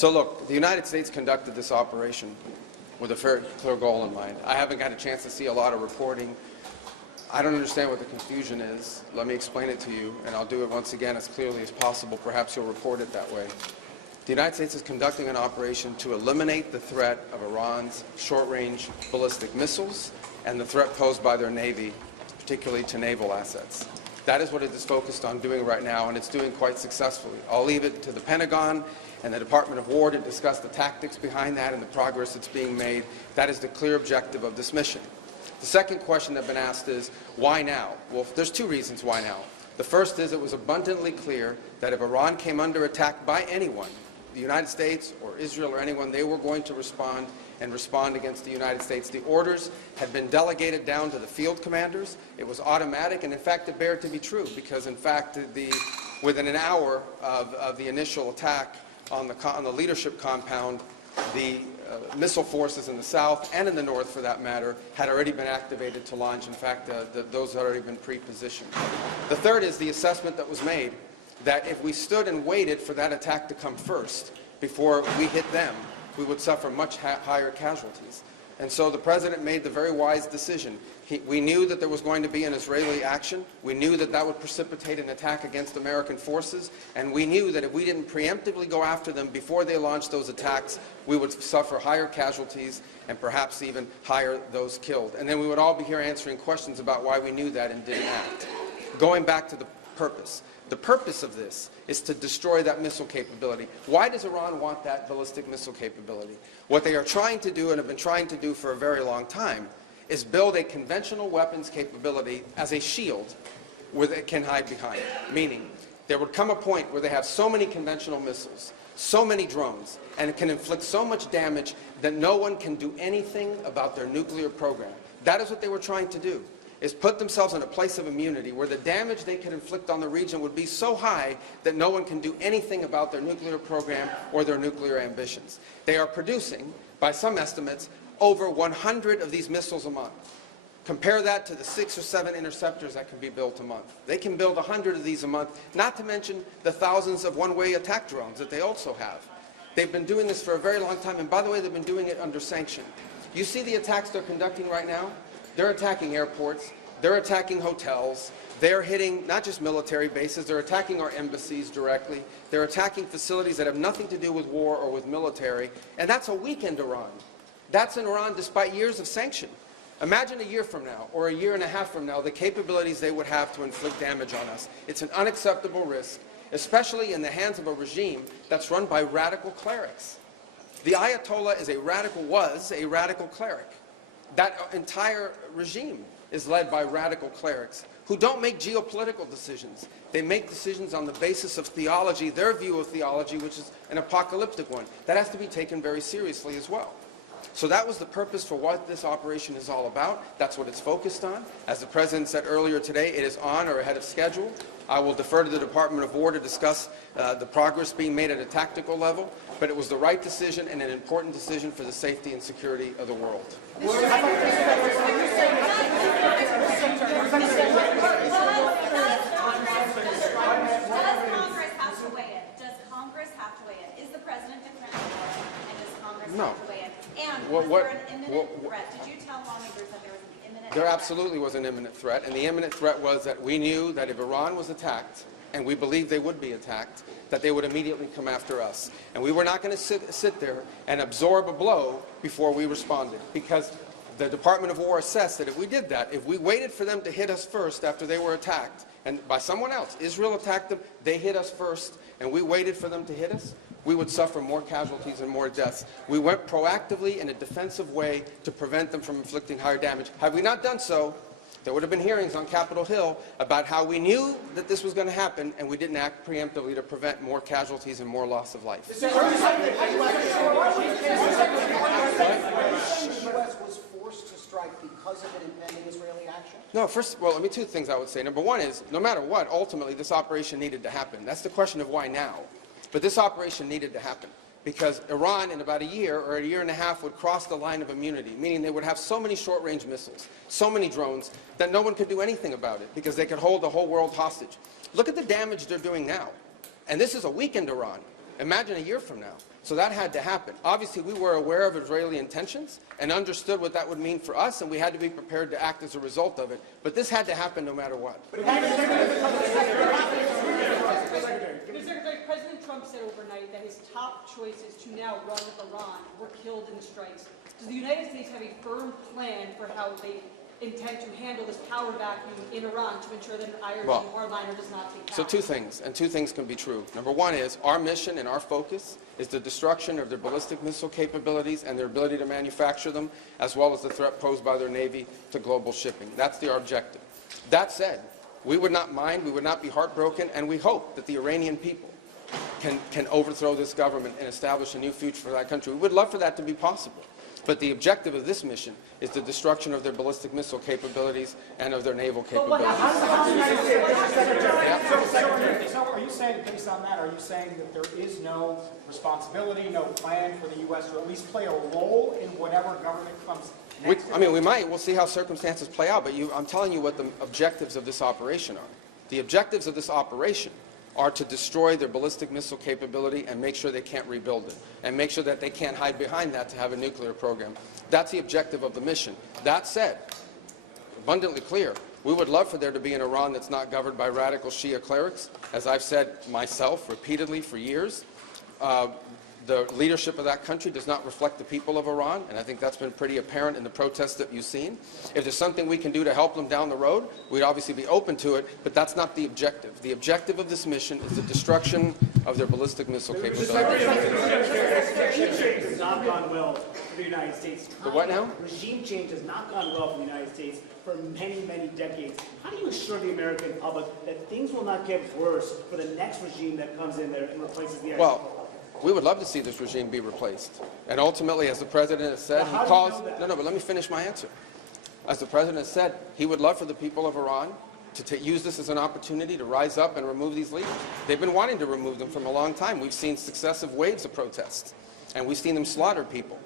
So look, the United States conducted this operation with a very clear goal in mind. I haven't got a chance to see a lot of reporting. I don't understand what the confusion is. Let me explain it to you, and I'll do it once again as clearly as possible. Perhaps you'll report it that way. The United States is conducting an operation to eliminate the threat of Iran's short-range ballistic missiles and the threat posed by their Navy, particularly to naval assets. That is what it is focused on doing right now, and it's doing quite successfully. I'll leave it to the Pentagon and the Department of War to discuss the tactics behind that and the progress that's being made. That is the clear objective of this mission. The second question that's been asked is, why now? Well, there's two reasons why now. The first is it was abundantly clear that if Iran came under attack by anyone, the United States or Israel or anyone, they were going to respond and respond against the United States. The orders had been delegated down to the field commanders. It was automatic, and in fact it bared to be true, because in fact within an hour of the initial attack on the leadership compound, the missile forces in the south and in the north, for that matter, had already been activated to launch. In fact, those had already been pre-positioned. The third is the assessment that was made that if we stood and waited for that attack to come first before we hit them, we would suffer much higher casualties. And so the President made the very wise decision. We knew that there was going to be an Israeli action. We knew that that would precipitate an attack against American forces. And we knew that if we didn't preemptively go after them before they launched those attacks, we would suffer higher casualties and perhaps even higher those killed. And then we would all be here answering questions about why we knew that and didn't act. Going back to the purpose. The purpose of this is to destroy that missile capability. Why does Iran want that ballistic missile capability? What they are trying to do, and have been trying to do for a very long time, is build a conventional weapons capability as a shield where they can hide behind. Meaning, there would come a point where they have so many conventional missiles, so many drones, and it can inflict so much damage that no one can do anything about their nuclear program. That is what they were trying to do, is put themselves in a place of immunity where the damage they could inflict on the region would be so high that no one can do anything about their nuclear program or their nuclear ambitions. They are producing, by some estimates, over 100 of these missiles a month. Compare that to the 6 or 7 interceptors that can be built a month. They can build 100 of these a month, not to mention the thousands of one-way attack drones that they also have. They've been doing this for a very long time, and by the way, they've been doing it under sanction. You see the attacks they're conducting right now? They're attacking airports, they're attacking hotels, they're hitting not just military bases, they're attacking our embassies directly, they're attacking facilities that have nothing to do with war or with military, and that's a weakened Iran. That's in Iran despite years of sanction. Imagine a year from now, or a year and a half from now, the capabilities they would have to inflict damage on us. It's an unacceptable risk, especially in the hands of a regime that's run by radical clerics. The Ayatollah was a radical cleric. That entire regime is led by radical clerics who don't make geopolitical decisions. They make decisions on the basis of theology, their view of theology, which is an apocalyptic one. That has to be taken very seriously as well. So that was the purpose for what this operation is all about. That's what it's focused on. As the President said earlier today, it is on or ahead of schedule. I will defer to the Department of War to discuss the progress being made at a tactical level, but it was the right decision and an important decision for the safety and security of the world. Does Congress have to weigh in? Does Congress have to weigh in? Is the President declaring war, and does Congress have to weigh in? And was there an imminent threat? Did you tell lawmakers that there was an imminent threat? There absolutely was an imminent threat, and the imminent threat was that we knew that if Iran was attacked, and we believed they would be attacked, that they would immediately come after us. And we were not going to sit there and absorb a blow before we responded, because the Department of War assessed that if we did that, if we waited for them to hit us first after they were attacked, and by someone else, Israel attacked them, they hit us first, and we waited for them to hit us, we would suffer more casualties and more deaths. We went proactively in a defensive way to prevent them from inflicting higher damage. Had we not done so, there would have been hearings on Capitol Hill about how we knew that this was going to happen and we didn't act preemptively to prevent more casualties and more loss of life. The U.S. was forced to strike because of an impending Israeli action? No, well, two things I would say. Number one is, no matter what, ultimately this operation needed to happen. That's the question of why now. But this operation needed to happen, because Iran in about a year or a year and a half would cross the line of immunity, meaning they would have so many short-range missiles, so many drones, that no one could do anything about it, because they could hold the whole world hostage. Look at the damage they're doing now. And this is a weakened Iran. Imagine a year from now. So that had to happen. Obviously, we were aware of Israeli intentions and understood what that would mean for us, and we had to be prepared to act as a result of it. But this had to happen no matter what. Mr. Secretary, President Trump said overnight that his top choices to now run with Iran were killed in the strikes. Does the United States have a firm plan for how they intend to handle this power vacuum in Iran to ensure that an Iranian hardliner does not take power? So two things, and two things can be true. Number one is our mission and our focus is the destruction of their ballistic missile capabilities and their ability to manufacture them, as well as the threat posed by their Navy to global shipping. That's our objective. That said, we would not mind, we would not be heartbroken, and we hope that the Iranian people can overthrow this government and establish a new future for that country. We would love for that to be possible. But the objective of this mission is the destruction of their ballistic missile capabilities and of their naval capabilities. So are you saying, based on that, are you saying that there is no responsibility, no plan for the U.S. to at least play a role in whatever government comes next? We might. We'll see how circumstances play out. But I'm telling you what the objectives of this operation are. The objectives of this operation are to destroy their ballistic missile capability and make sure they can't rebuild it, and make sure that they can't hide behind that to have a nuclear program. That's the objective of the mission. That said, abundantly clear, we would love for there to be an Iran that's not governed by radical Shia clerics. As I've said myself repeatedly for years, the leadership of that country does not reflect the people of Iran, and I think that's been pretty apparent in the protests that you've seen. If there's something we can do to help them down the road, we'd obviously be open to it, but that's not the objective. The objective of this mission is the destruction of their ballistic missile capability. Regime change has not gone well for the United States. The what now? Regime change has not gone well for the United States for many, many decades. How do you assure the American public that things will not get worse for the next regime that comes in there and replaces the Well, we would love to see this regime be replaced. And ultimately, as the President has said, he calls... No, but let me finish my answer. As the President has said, he would love for the people of Iran to use this as an opportunity to rise up and remove these leaders. They've been wanting to remove them from a long time. We've seen successive waves of protests, and we've seen them slaughter people.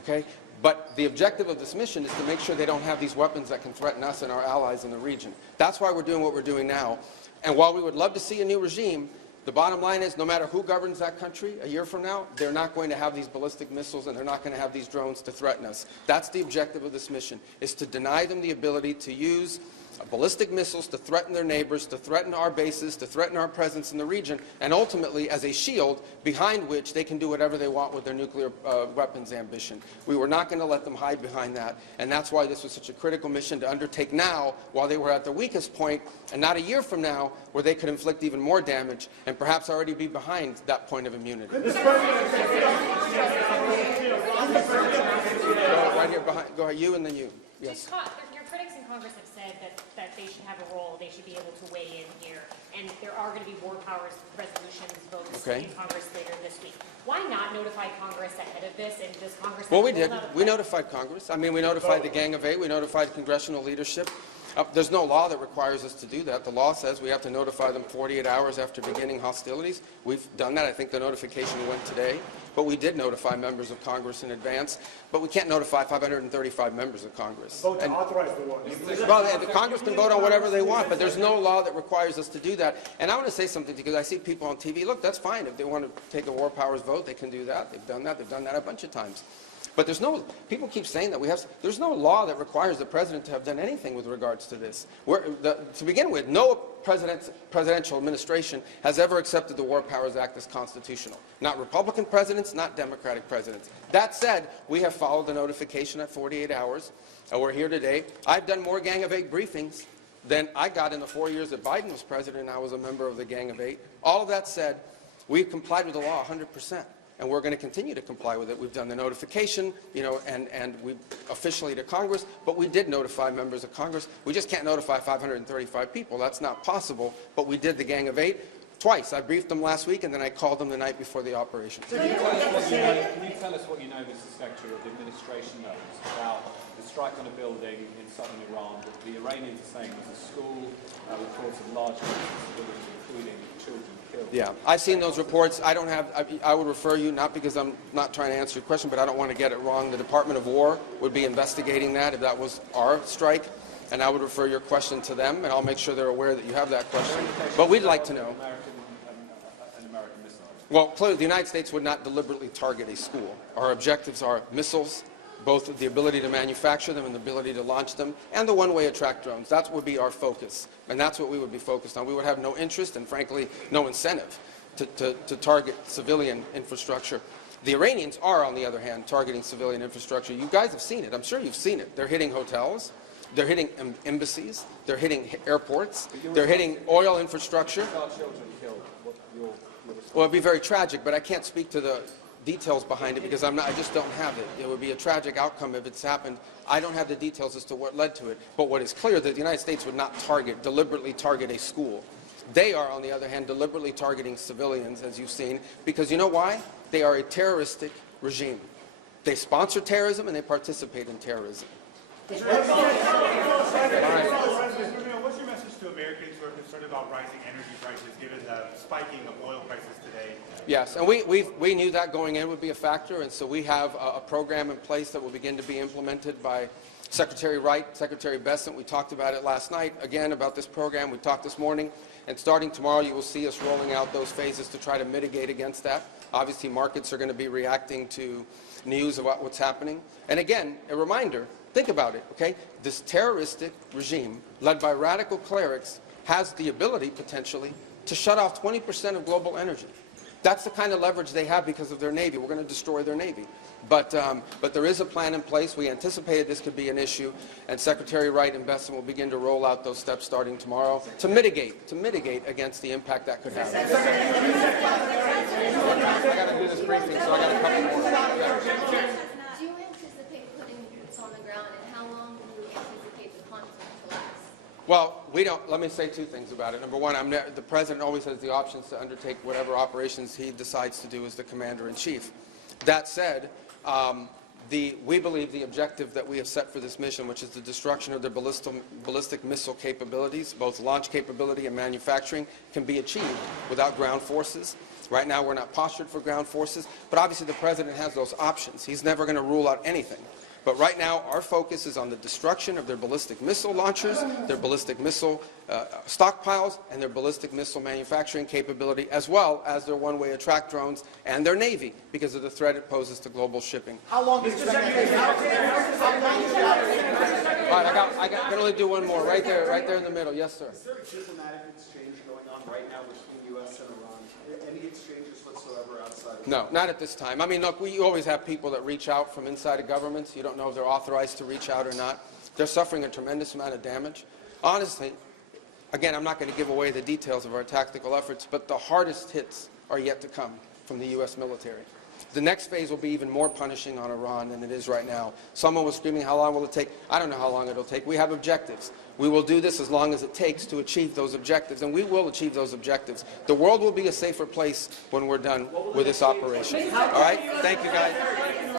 Okay? But the objective of this mission is to make sure they don't have these weapons that can threaten us and our allies in the region. That's why we're doing what we're doing now. And while we would love to see a new regime, the bottom line is no matter who governs that country a year from now, they're not going to have these ballistic missiles and they're not going to have these drones to threaten us. That's the objective of this mission, is to deny them the ability to use ballistic missiles to threaten their neighbors, to threaten our bases, to threaten our presence in the region, and ultimately as a shield behind which they can do whatever they want with their nuclear weapons ambition. We were not going to let them hide behind that, and that's why this was such a critical mission to undertake now while they were at their weakest point, and not a year from now where they could inflict even more damage and perhaps already be behind that point of immunity. Go right here behind. Go ahead, you and then you. Yes. Your critics in Congress have said that they should have a role, they should be able to weigh in here, and there are going to be war powers resolutions votes in Congress later this week. Why not notify Congress ahead of this, and does Congress... Well, we did. We notified Congress. I mean, we notified the Gang of Eight. We notified congressional leadership. There's no law that requires us to do that. The law says we have to notify them 48 hours after beginning hostilities. We've done that. I think the notification went today. But we did notify members of Congress in advance. But we can't notify 535 members of Congress. Vote to authorize the war. Well, the Congress can vote on whatever they want, but there's no law that requires us to do that. And I want to say something, because I see people on TV. Look, that's fine. If they want to take a war powers vote, they can do that. They've done that. They've done that a bunch of times. But there's no, people keep saying that there's no law that requires the President to have done anything with regards to this. To begin with, no presidential administration has ever accepted the War Powers Act as constitutional. Not Republican presidents, not Democratic presidents. That said, we have followed the notification at 48 hours. We're here today. I've done more Gang of Eight briefings than I got in the 4 years that Biden was president and I was a member of the Gang of Eight. All of that said, we've complied with the law 100%. And we're going to continue to comply with it. We've done the notification, and we officially to Congress, but we did notify members of Congress. We just can't notify 535 people. That's not possible, but we did the Gang of Eight twice. I briefed them last week, and then I called them the night before the operation. Can you tell us what you know, Mr. Secretary, of the administration knows about the strike on a building in southern Iran that the Iranians are saying was a school, reports of large numbers of civilians, including children, killed? Yeah, I've seen those reports. I would refer you, not because I'm not trying to answer your question, but I don't want to get it wrong. The Department of War would be investigating that if that was our strike, and I would refer your question to them, and I'll make sure they're aware that you have that question. But we'd like to know. An American missile. Well, clearly, the United States would not deliberately target a school. Our objectives are missiles, both the ability to manufacture them and the ability to launch them, and the one-way attract drones. That would be our focus, and that's what we would be focused on. We would have no interest and, frankly, no incentive to target civilian infrastructure. The Iranians are, on the other hand, targeting civilian infrastructure. You guys have seen it. I'm sure you've seen it. They're hitting hotels. They're hitting embassies. They're hitting airports. They're hitting oil infrastructure. Well, it'd be very tragic, but I can't speak to the details behind it because I just don't have it. It would be a tragic outcome if it's happened. I don't have the details as to what led to it. But what is clear is that the United States would not deliberately target a school. They are, on the other hand, deliberately targeting civilians, as you've seen, because you know why? They are a terroristic regime. They sponsor terrorism and they participate in terrorism. What's your message to Americans who are concerned about rising energy prices given the spiking of oil prices today? Yes, and we knew that going in would be a factor, and so we have a program in place that will begin to be implemented by Secretary Wright, Secretary Bessent. We talked about it last night, again, about this program. We talked this morning, and starting tomorrow you will see us rolling out those phases to try to mitigate against that. Obviously, markets are going to be reacting to news about what's happening. And again, a reminder, think about it, okay? This terroristic regime, led by radical clerics, has the ability, potentially, to shut off 20% of global energy. That's the kind of leverage they have because of their Navy. We're going to destroy their Navy. But there is a plan in place. We anticipated this could be an issue, and Secretary Wright and Bessent will begin to roll out those steps starting tomorrow to mitigate against the impact that could have. I got to do this briefing, so I got a couple more. Do you anticipate putting boots on the ground, and how long do you anticipate the conflict to last? Well, we don't. Let me say two things about it. Number one, the President always has the options to undertake whatever operations he decides to do as the Commander-in-Chief. That said, we believe the objective that we have set for this mission, which is the destruction of their ballistic missile capabilities, both launch capability and manufacturing, can be achieved without ground forces. Right now, we're not postured for ground forces, but obviously the President has those options. He's never going to rule out anything. But right now, our focus is on the destruction of their ballistic missile launchers, their ballistic missile stockpiles, and their ballistic missile manufacturing capability, as well as their one-way attract drones and their Navy, because of the threat it poses to global shipping. How long do you expect All right, I can only do one more, right there in the middle. Yes, sir. Is there a diplomatic exchange going on right now between the U.S. and Iran? Any exchanges whatsoever outside of No, not at this time. I mean, look, we always have people that reach out from inside of governments. You don't know if they're authorized to reach out or not. They're suffering a tremendous amount of damage. Honestly, again, I'm not going to give away the details of our tactical efforts, but the hardest hits are yet to come from the U.S. military. The next phase will be even more punishing on Iran than it is right now. Someone was screaming, how long will it take? I don't know how long it will take. We have objectives. We will do this as long as it takes to achieve those objectives, and we will achieve those objectives. The world will be a safer place when we're done with this operation. All right? Thank you, guys.